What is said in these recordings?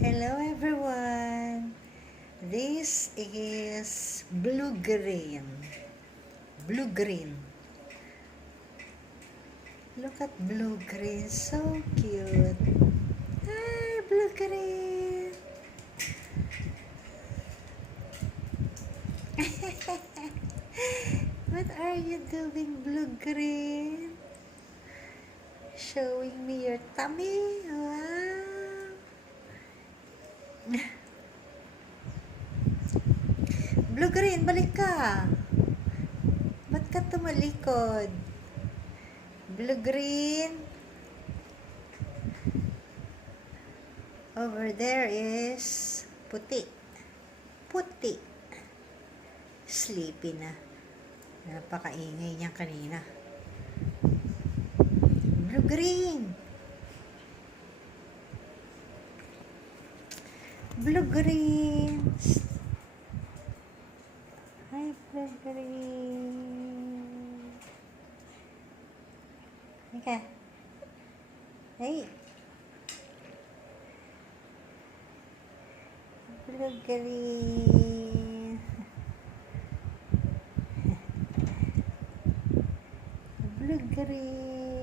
Hello everyone. This is blue green. Blue green. Look at blue green. So cute. Hi, blue green. What are you doing, blue green? Showing me your tummy. Wow. Blue green, balik ka. Ba't ka tumalikod? Blue green. Over there is puti. Puti. Sleepy na. Napakaingay niya kanina. Blue green. Blue green. Hi, blue green. Okay. Hey. Blue green. Blue green.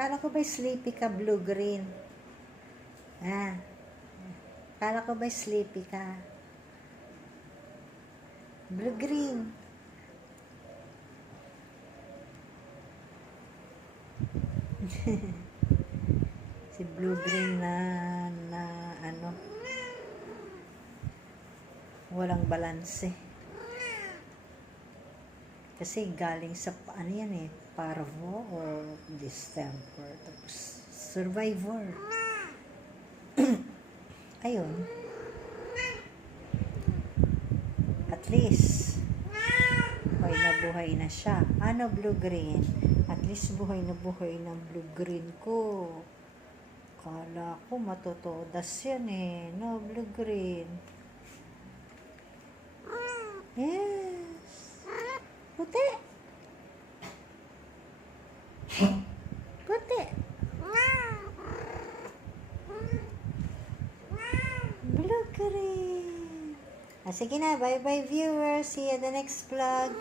Kala ko ba sleepy ka, blue green? Kala ko ba sleepy ka? Blue green. Si blue green na ano, walang balanse. Kasi galing sa ano yan parvo or distemper, tapos survivor. Ayun. At least buhay na siya. Ano, blue green? At least buhay na buhay ng blue green ko. Kala ko matotodas yan no, blue green. Yes. Puti. Puti. Blue green. Sige na, bye-bye viewers. See you at the next vlog.